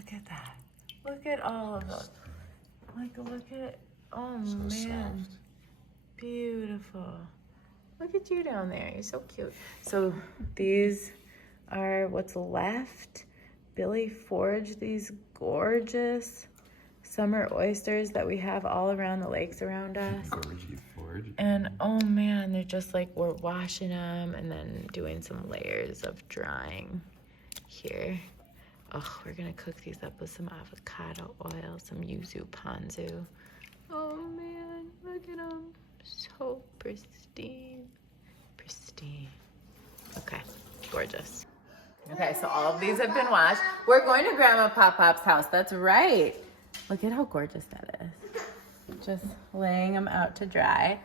Look at that. Look at all of those. Like, look at, oh So man. soft. Beautiful. Look at you down there. You're so cute. So these are what's left. Billy foraged these gorgeous summer oysters that we have all around the lakes around us. Gorgy forage. And oh man, they're just like, we're washing them and then doing some layers of drying here. Oh, we're gonna cook these up with some avocado oil, some yuzu ponzu. Oh man, look at them. So pristine. Pristine. Okay, gorgeous. Okay, so all of these have been washed. We're going to Grandma Pop-Pop's house. That's right. Look at how gorgeous that is. Just laying them out to dry.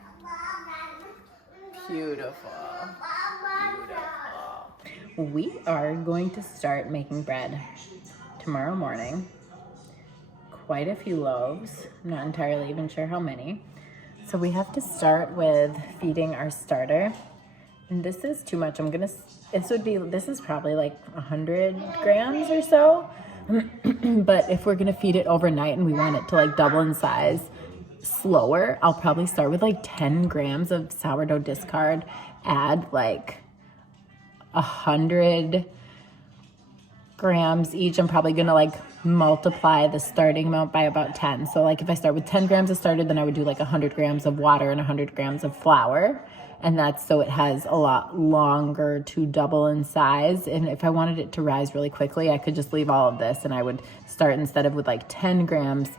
Beautiful. Beautiful. We are going to start making bread tomorrow morning. Quite a few loaves. I'm not entirely even sure how many. So we have to start with feeding our starter. And this is too much. This is probably like 100 grams or so. But if we're gonna feed it overnight and we want it to like double in size slower, I'll probably start with like 10 grams of sourdough discard, add like 100 grams each. I'm probably gonna like multiply the starting amount by about 10. So like if I start with 10 grams of starter, then I would do like 100 grams of water and 100 grams of flour. And that's so it has a lot longer to double in size. And if I wanted it to rise really quickly, I could just leave all of this and I would start, instead of with like 10 grams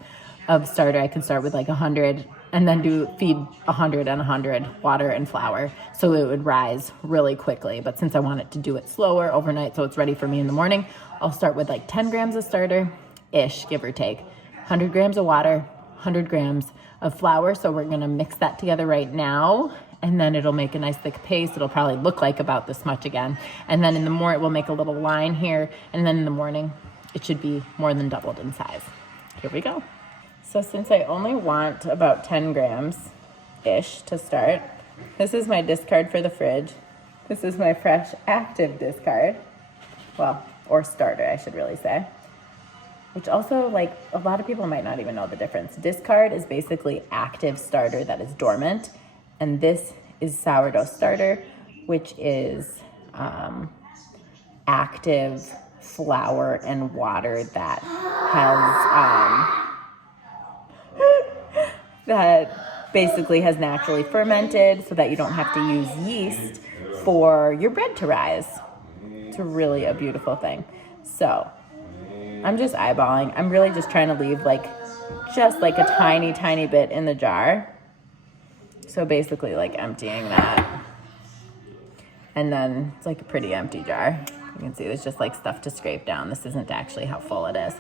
of starter, I could start with like 100 and then feed 100 and 100 water and flour. So it would rise really quickly. But since I want it to do it slower overnight so it's ready for me in the morning, I'll start with like 10 grams of starter-ish, give or take, 100 grams of water, 100 grams of flour. So we're gonna mix that together right now. And then it'll make a nice thick paste. It'll probably look like about this much again. And then in the morning, we'll make a little line here. And then in the morning, it should be more than doubled in size. Here we go. So since I only want about 10 grams-ish to start, this is my discard for the fridge. This is my fresh active discard. Well, or starter, I should really say. Which also, like, a lot of people might not even know the difference. Discard is basically active starter that is dormant. And this is sourdough starter, which is active flour and water that has that basically has naturally fermented so that you don't have to use yeast for your bread to rise. It's really a beautiful thing. So I'm just eyeballing. I'm really just trying to leave just like a tiny, tiny bit in the jar. So basically like emptying that. And then it's like a pretty empty jar. You can see there's just like stuff to scrape down. This isn't actually how full it is.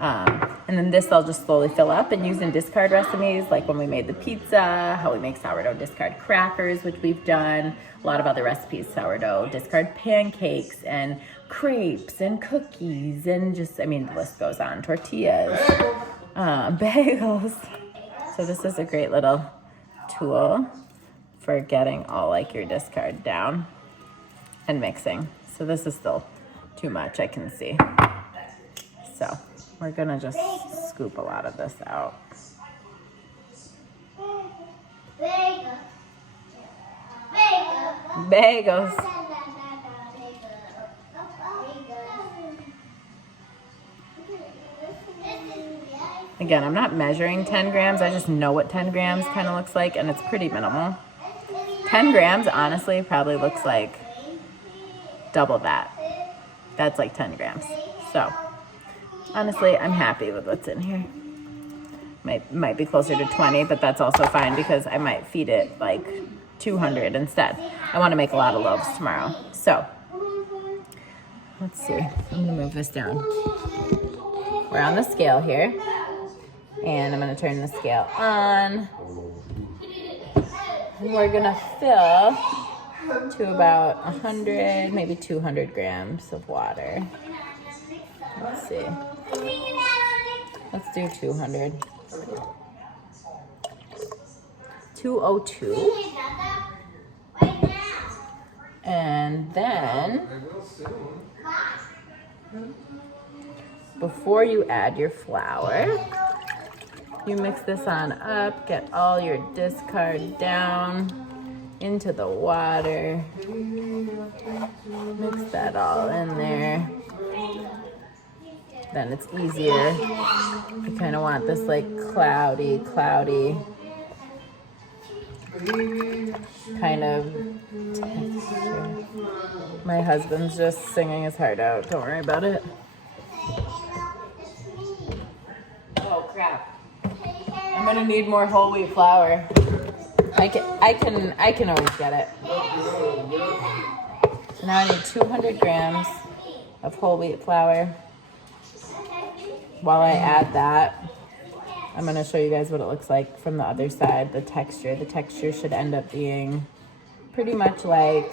And then this I'll just slowly fill up and use in discard recipes, like when we made the pizza, how we make sourdough discard crackers, which we've done, a lot of other recipes, sourdough discard pancakes and crepes and cookies and just, I mean, the list goes on, tortillas, bagels. So this is a great little tool for getting all like your discard down and mixing. So this is still too much, I can see. So we're gonna just scoop a lot of this out. Bagels. Again, I'm not measuring 10 grams. I just know what 10 grams kind of looks like, and it's pretty minimal. 10 grams, honestly, probably looks like double that. That's like 10 grams. So, honestly, I'm happy with what's in here. Might be closer to 20, but that's also fine because I might feed it like 200 instead. I want to make a lot of loaves tomorrow. So, let's see. I'm going to move this down. We're on the scale here. And I'm going to turn the scale on. And we're going to fill to about 100, maybe 200 grams of water. Let's see. Let's do 200. 202. And then before you add your flour, you mix this on up, get all your discard down into the water. Mix that all in there. Then it's easier. You kind of want this like cloudy kind of texture. My husband's just singing his heart out. Don't worry about it. Oh crap. I'm gonna need more whole wheat flour. I can always get it. So now I need 200 grams of whole wheat flour. While I add that, I'm gonna show you guys what it looks like from the other side, the texture. The texture should end up being pretty much like,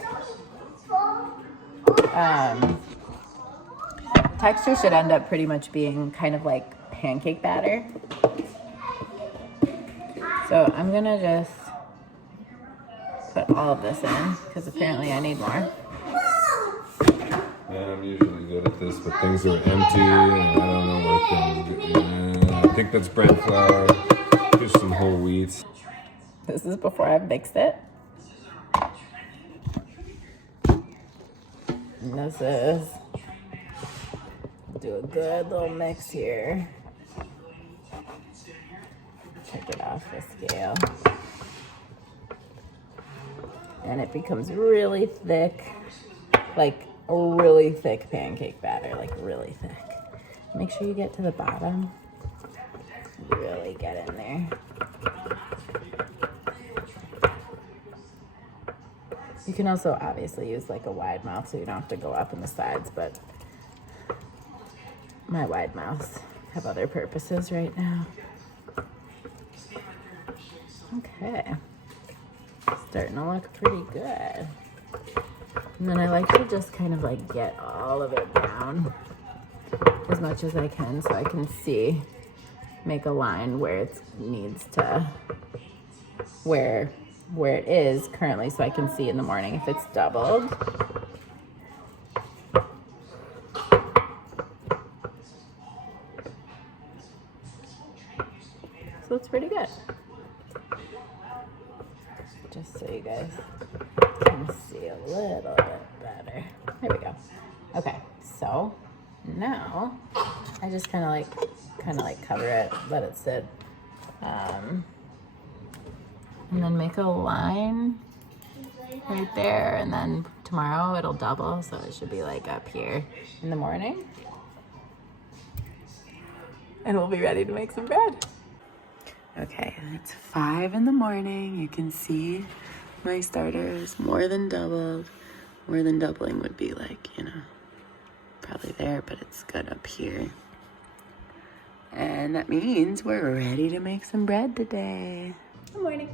the texture should end up pretty much being kind of like pancake batter. So I'm gonna just put all of this in because apparently I need more. Yeah, I'm usually good at this, but things are empty and I don't know where things go. I think that's bread flour, just some whole wheat. This is before I've mixed it. And this is, do a good little mix here. Take it off the scale. And it becomes really thick, like a really thick pancake batter, like really thick. Make sure you get to the bottom. Really get in there. You can also obviously use like a wide mouth so you don't have to go up in the sides, but my wide mouths have other purposes right now. Okay. Starting to look pretty good. And then I like to just kind of like get all of it down as much as I can so I can see, make a line where it needs to, where it is currently so I can see in the morning if it's doubled. So it's pretty good. Just so you guys can see a little bit better. There we go. Okay, so now I just kind of like cover it, let it sit, and then make a line right there, and then tomorrow it'll double, so it should be like up here in the morning, and we'll be ready to make some bread. Okay, it's 5 in the morning. You can see my starter is more than doubled. More than doubling would be like, you know, probably there, but it's good up here. And that means we're ready to make some bread today. Good morning.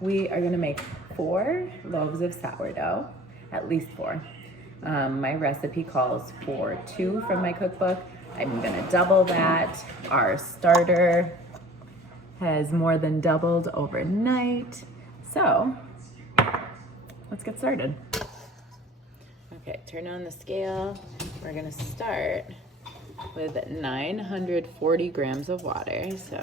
We are gonna make 4 loaves of sourdough, at least 4. My recipe calls for 2 from my cookbook. I'm gonna double that. Our starter has more than doubled overnight. So let's get started. Okay, turn on the scale. We're gonna start with 940 grams of water. So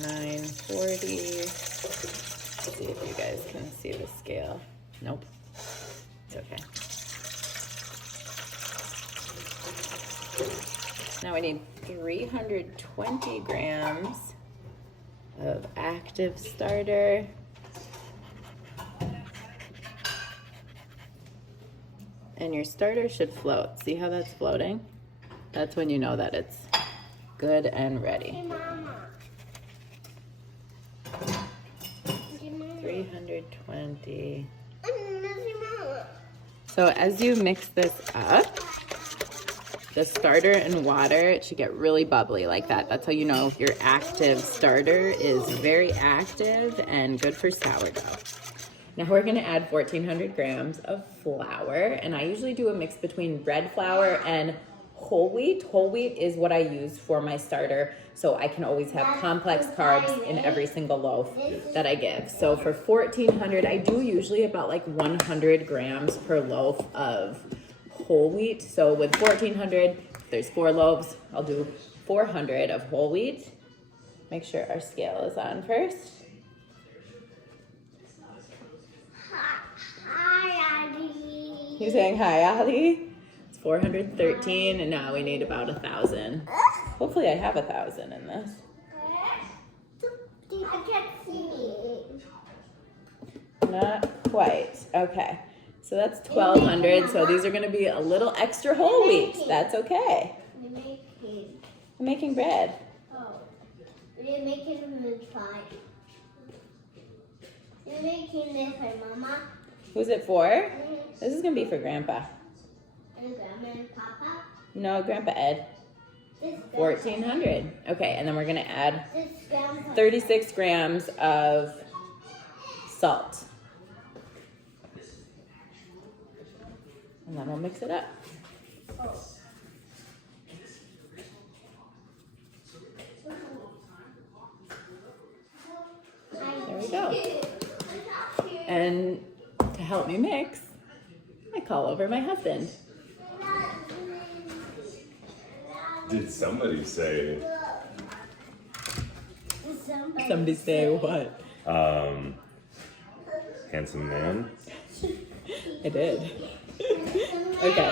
940. Let's see if you guys can see the scale. Nope, it's okay. Now we need 320 grams of active starter. And your starter should float. See how that's floating? That's when you know that it's good and ready. 320. So as you mix this up, the starter and water, it should get really bubbly like that. That's how you know your active starter is very active and good for sourdough. Now we're gonna add 1,400 grams of flour, and I usually do a mix between bread flour and whole wheat. Whole wheat is what I use for my starter, so I can always have complex carbs in every single loaf that I give. So for 1,400, I do usually about like 100 grams per loaf of whole wheat. So with 1,400, there's 4 loaves. I'll do 400 of whole wheat. Make sure our scale is on first. Hi, Addie. You saying hi, Ali? It's 413, and now we need about 1,000. Hopefully I have 1,000 in this. I can't see. Not quite. Okay. So that's 1,200. So these are going to be a little extra whole wheat. That's okay. We're making. I'm making bread. Oh. We're making a pie. We're making this for Mama. Who's it for? This is going to be for Grandpa. And Grandma and Papa. No, Grandpa Ed. This 1,400. Okay, and then we're going to add This Grandpa. 36 grams of salt. And then we'll mix it up. There we go. And to help me mix, I call over my husband. Did somebody say? Somebody say what? Handsome man. I did. Okay.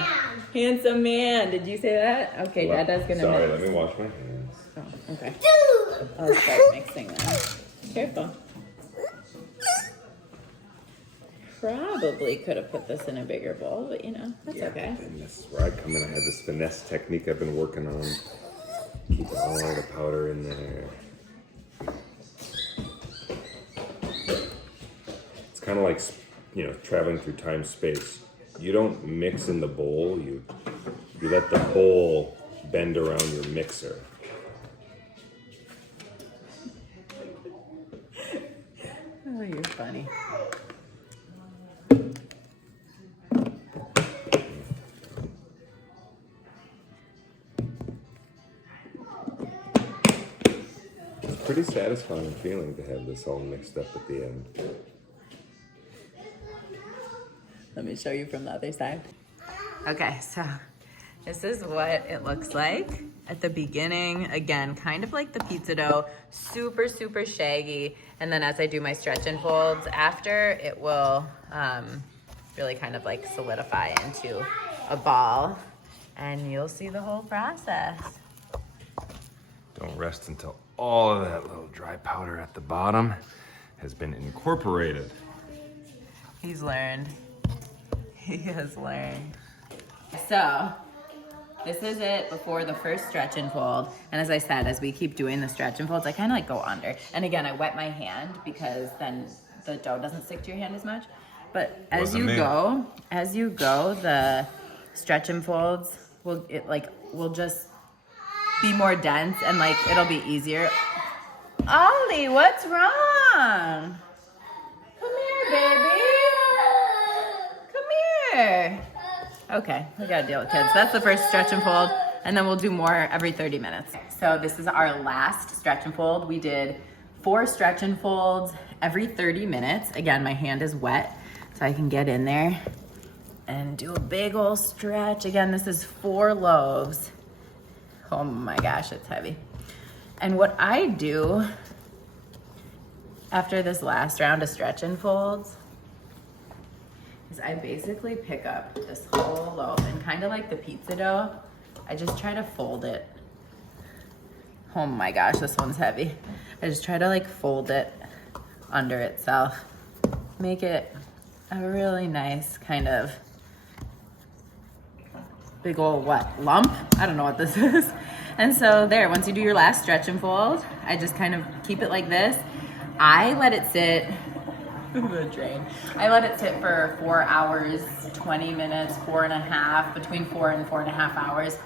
Handsome man. Did you say that? Okay, Well, Dada's gonna sorry, mix. let me wash my hands. Oh, okay. I'll start mixing now. Careful. Probably could have put this in a bigger bowl, but you know, that's okay. And this is where I come in. I had this finesse technique I've been working on. Keep all the powder in there. It's kind of like, you know, traveling through time space. You don't mix in the bowl. You let the bowl bend around your mixer. Oh, you're funny. It's a pretty satisfying feeling to have this all mixed up at the end. Let me show you from the other side. Okay, so this is what it looks like at the beginning. Again, kind of like the pizza dough, super, super shaggy. And then as I do my stretch and folds after, it will really kind of like solidify into a ball. And you'll see the whole process. Don't rest until all of that little dry powder at the bottom has been incorporated. He's learned. He has learned. So, this is it before the first stretch and fold. And as I said, as we keep doing the stretch and folds, I kind of like go under. And again, I wet my hand because then the dough doesn't stick to your hand as much. But as you go, the stretch and folds will just be more dense and like it'll be easier. Ollie, what's wrong? Come here, baby. Come here. Okay, we gotta deal with kids. That's the first stretch and fold, and then we'll do more every 30 minutes. So this is our last stretch and fold. We did 4 stretch and folds every 30 minutes. Again, my hand is wet, so I can get in there and do a big old stretch. Again, this is 4 loaves. Oh my gosh, it's heavy. And what I do after this last round of stretch and folds is I basically pick up this whole loaf and kind of like the pizza dough, I just try to fold it. Oh my gosh, this one's heavy. I just try to like fold it under itself. Make it a really nice kind of big old lump? I don't know what this is. And so there, once you do your last stretch and fold, I just kind of keep it like this. I let it sit, the drain. I let it sit for 4 hours, 20 minutes, 4.5, between 4 and 4.5 hours.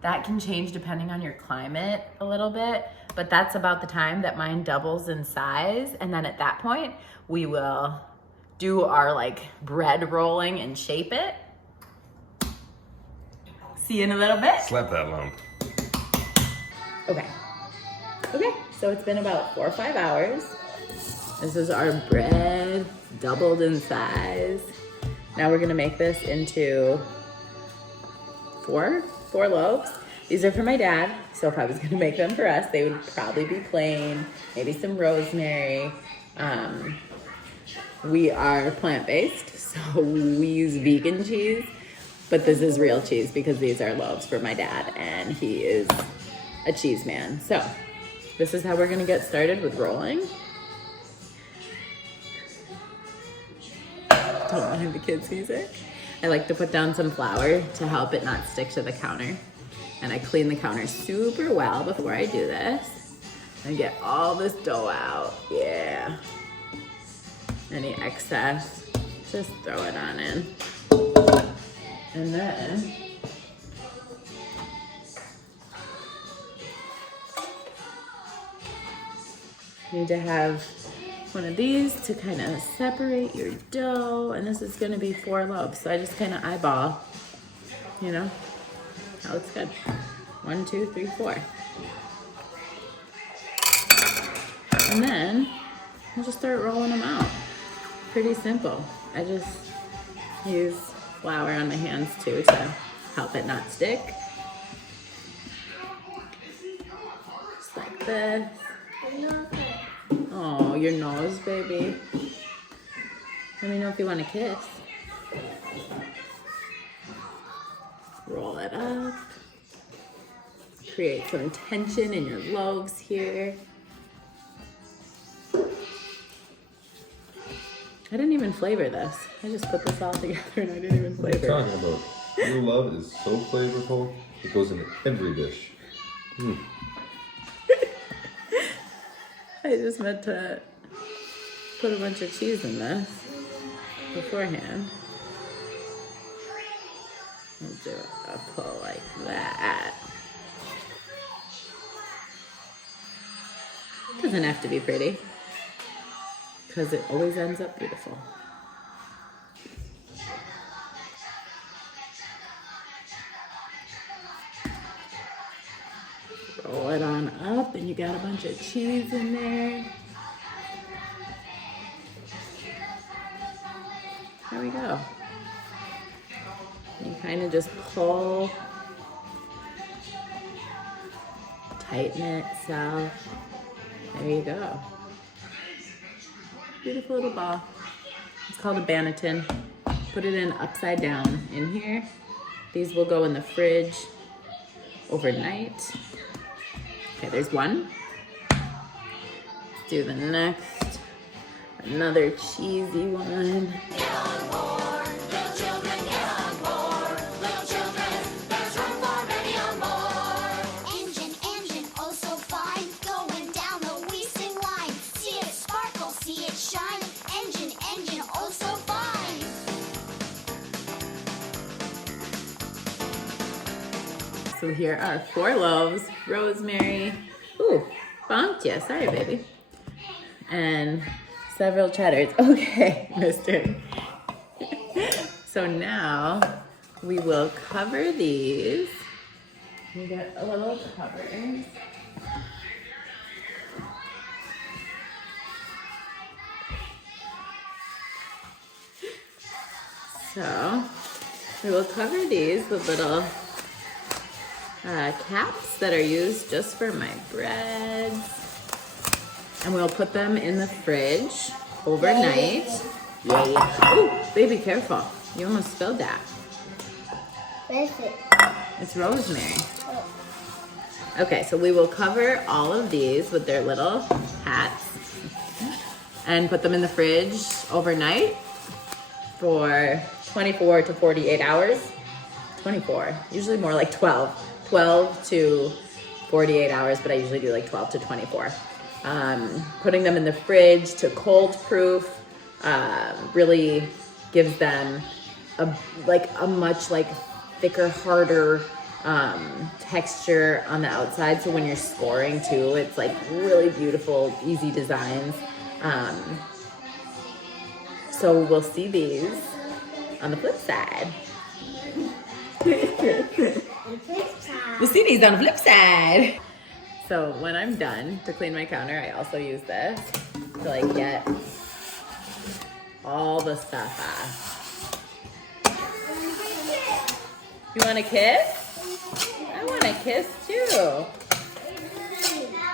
That can change depending on your climate a little bit, but that's about the time that mine doubles in size. And then at that point, we will do our like bread rolling and shape it. See you in a little bit. Slap that lump. Okay, so it's been about 4 or 5 hours. This is our bread, doubled in size. Now we're gonna make this into four loaves. These are for my dad, so if I was gonna make them for us, they would probably be plain, maybe some rosemary. We are plant-based, so we use vegan cheese, but this is real cheese because these are loaves for my dad, and he is a cheese man. So this is how we're gonna get started with rolling. Don't mind the kids' music. I like to put down some flour to help it not stick to the counter. And I clean the counter super well before I do this. And get all this dough out, yeah. Any excess, just throw it on in. And then, you need to have one of these to kind of separate your dough. And this is gonna be 4 loaves. So I just kind of eyeball, you know, that looks good. 1, 2, 3, 4. And then I'll just start rolling them out. Pretty simple. I just use flour on my hands too to help it not stick. Just like this. Oh, your nose, baby. Let me know if you want a kiss. Roll it up. Create some tension in your loaves here. I didn't even flavor this. I just put this all together and I didn't even flavor it. What are you talking about? Your love is so flavorful, it goes into every dish. I just meant to put a bunch of cheese in this beforehand. I'll do a pull like that. Doesn't have to be pretty, because it always ends up beautiful. Roll it on up and you got a bunch of cheese in there. There we go. You kind of just pull, tighten it so. There you go. Beautiful little ball. It's called a banneton. Put it in upside down in here. These will go in the fridge overnight. Okay, there's one. Let's do the next. Another cheesy one. So here are 4 loaves, rosemary, ooh, bonked you, sorry baby, and several cheddars. Okay, mister. So now we will cover these. We get a little cover. So we will cover these with little caps that are used just for my breads. And we'll put them in the fridge overnight. Yeah. Ooh, baby, careful. You almost spilled that. Where's it? It's rosemary. Okay, so we will cover all of these with their little hats and put them in the fridge overnight for 24 to 48 hours. 24, usually more like 12 to 48 hours, but I usually do like 12 to 24. Putting them in the fridge to cold proof really gives them a much thicker, harder texture on the outside. So when you're scoring too, it's like really beautiful, easy designs. So we'll see these on the flip side. We'll see these on the flip side. So when I'm done to clean my counter, I also use this to get all the stuff off. You want a kiss? I want a kiss too.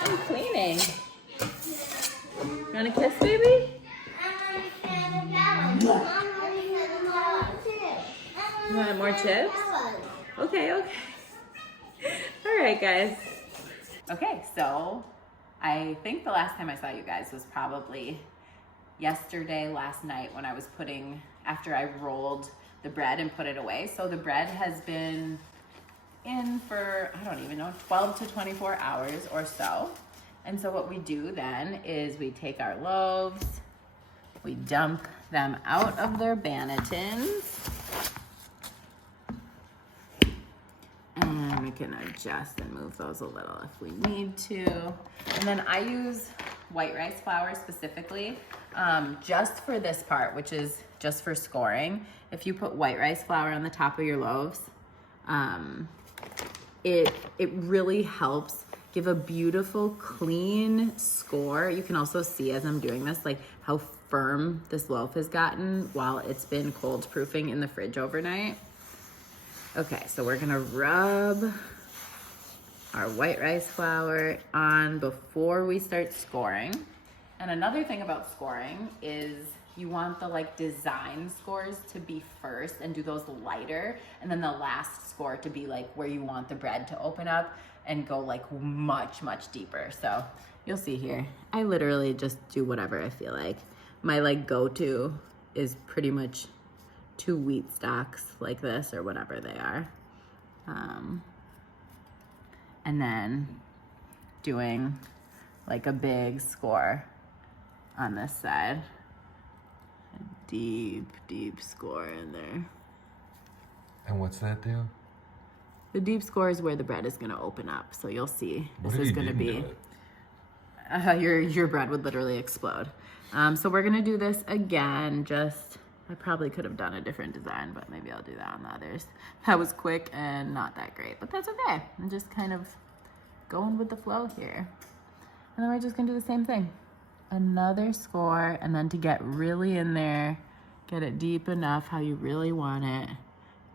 I'm cleaning. You want a kiss, baby? You want more chips? Okay, okay. All right, guys. Okay, so I think the last time I saw you guys was probably yesterday, last night, when I was after I rolled the bread and put it away. So the bread has been in for, I don't even know, 12 to 24 hours or so. And so what we do then is we take our loaves, we dump them out of their bannetons, and we can adjust and move those a little if we need to. And then I use white rice flour specifically, just for this part, which is just for scoring. If you put white rice flour on the top of your loaves, it really helps give a beautiful, clean score. You can also see as I'm doing this, like how firm this loaf has gotten while it's been cold proofing in the fridge overnight. Okay, so we're gonna rub our white rice flour on before we start scoring. And another thing about scoring is you want the like design scores to be first and do those lighter, and then the last score to be like where you want the bread to open up and go like much, much deeper. So you'll see here, I literally just do whatever I feel like. My like go-to is pretty much 2 wheat stalks like this or whatever they are. And then doing like a big score on this side. A deep, deep score in there. And what's that do? The deep score is where the bread is gonna open up. So you'll see, this is gonna be, your bread would literally explode. So we're gonna do this again, I probably could have done a different design, but maybe I'll do that on the others. That was quick and not that great, but that's okay. I'm just kind of going with the flow here. And then we're just gonna do the same thing. Another score, and then to get really in there, get it deep enough how you really want it,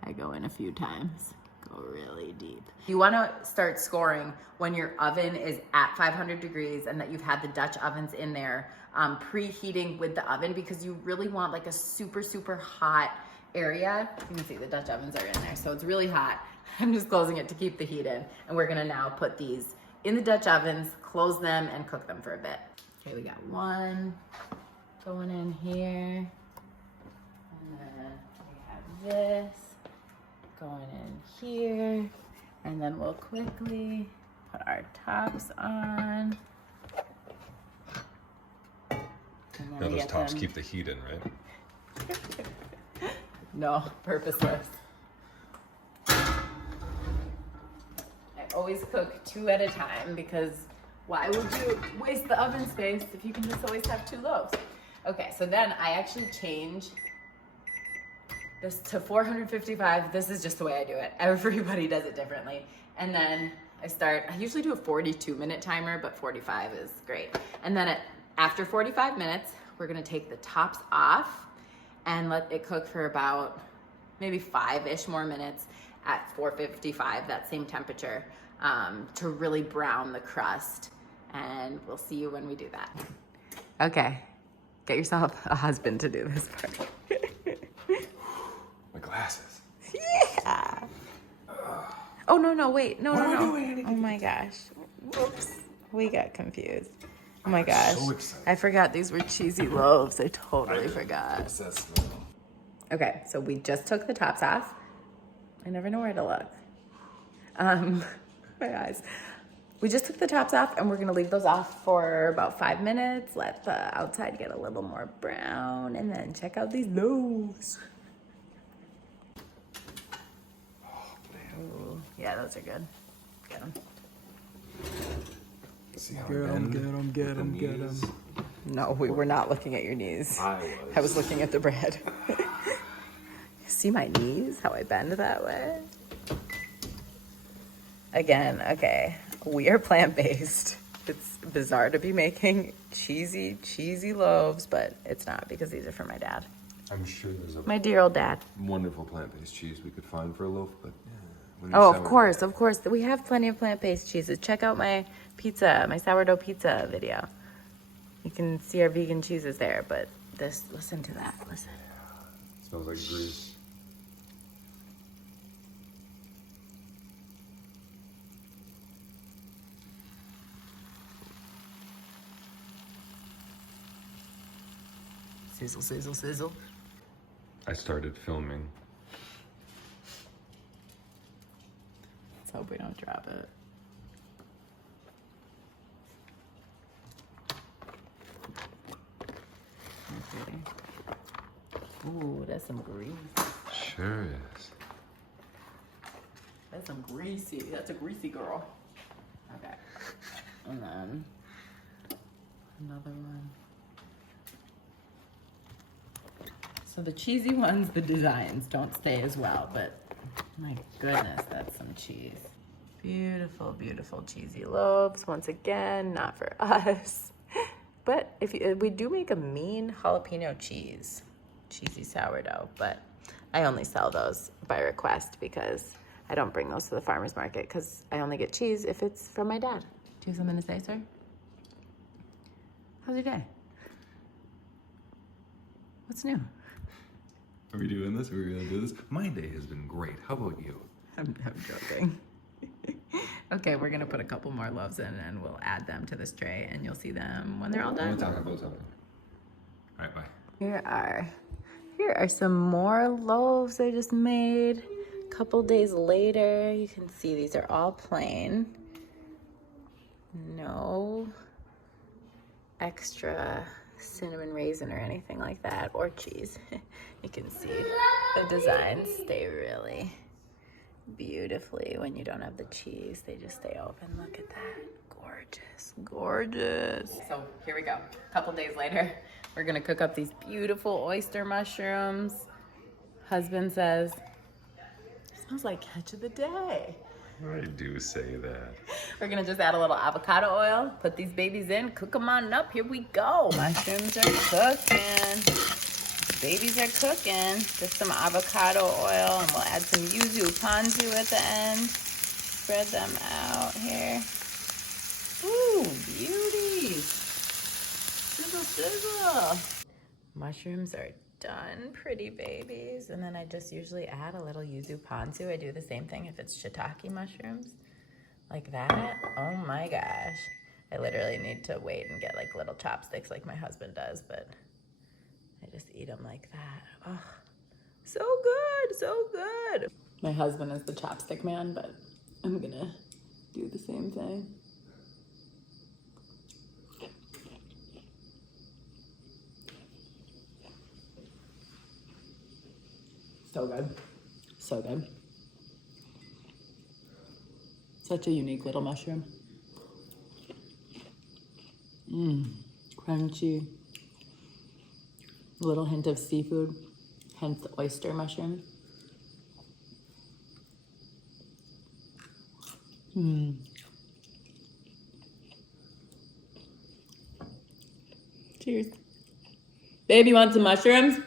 I go in a few times. Go really deep. You wanna start scoring when your oven is at 500 degrees and that you've had the Dutch ovens in there preheating with the oven, because you really want like a super, super hot area. You can see the Dutch ovens are in there, so it's really hot. I'm just closing it to keep the heat in. And we're gonna now put these in the Dutch ovens, close them, and cook them for a bit. Okay, we got one going in here. And then we have this going in here. And then we'll quickly put our tops on. Now those tops keep the heat in, right? No, purposeless. I always cook 2 at a time, because why would you waste the oven space if you can just always have 2 loaves? Okay, so then I actually change this to 455. This is just the way I do it. Everybody does it differently. And then I usually do a 42-minute timer, but 45 is great. And then after 45 minutes, we're gonna take the tops off and let it cook for about maybe 5-ish more minutes at 455, that same temperature, to really brown the crust. And we'll see you when we do that. Okay, get yourself a husband to do this part. My glasses. Yeah. Oh, no, wait, no. What am I doing? Oh my gosh, whoops, we got confused. Oh my gosh, so excited. I forgot these were cheesy loaves. I totally forgot. What's that smell? Okay, so we just took the tops off. I never know where to look. My eyes. We just took the tops off, and we're gonna leave those off for about 5 minutes, let the outside get a little more brown, and then check out these loaves. Ooh, yeah, those are good. Get them. See how Get them. No, we were not looking at your knees. I was looking at the bread. You see my knees? How I bend that way? Again, okay. We are plant-based. It's bizarre to be making cheesy loaves, but it's not, because these are for my dad. I'm sure there's a My dear old dad. wonderful plant-based cheese we could find for a loaf, but yeah. Oh, of course. We have plenty of plant-based cheeses. Check out my pizza, my sourdough pizza video. You can see our vegan cheeses there, but listen to that, listen. Smells like grease. Sizzle, sizzle, sizzle. I started filming. Let's hope we don't drop it. Okay. Ooh, that's some grease. Sure is. That's some greasy. That's a greasy girl. Okay. And then another one. So the cheesy ones, the designs don't stay as well, but my goodness, that's some cheese. Beautiful, beautiful cheesy loaves. Once again, not for us. But we do make a mean jalapeno cheese, cheesy sourdough, but I only sell those by request because I don't bring those to the farmer's market because I only get cheese if it's from my dad. Do you have something to say, sir? How's your day? What's new? Are we doing this? Are we gonna do this? My day has been great. How about you? I'm joking. Okay, we're gonna put a couple more loaves in and we'll add them to this tray and you'll see them when they're all I done. want to talk about something. All right, bye. Here are some more loaves I just made. A couple days later, you can see these are all plain. No extra cinnamon raisin or anything like that, or cheese. You can see the designs stay really beautifully when you don't have the cheese. They just stay open. Look at that. Gorgeous, gorgeous. So here we go. A couple days later, we're gonna cook up these beautiful oyster mushrooms. Husband says, smells like catch of the day. I do say that. We're gonna just add a little avocado oil, put these babies in, cook them on up. Here we go. Mushrooms are cooking. Babies are cooking. Just some avocado oil, and we'll add some yuzu ponzu at the end. Spread them out here. Ooh, beauties. Sizzle, sizzle. Mushrooms are done, pretty babies. And then I just usually add a little yuzu ponzu. I do the same thing if it's shiitake mushrooms. Like that. Oh my gosh. I literally need to wait and get like little chopsticks like my husband does, but I just eat them like that. Oh, so good, so good. My husband is the chopstick man, but I'm gonna do the same thing. So good, so good. Such a unique little mushroom. Crunchy. A little hint of seafood, hence the oyster mushroom. Cheers. Babe, you want some mushrooms?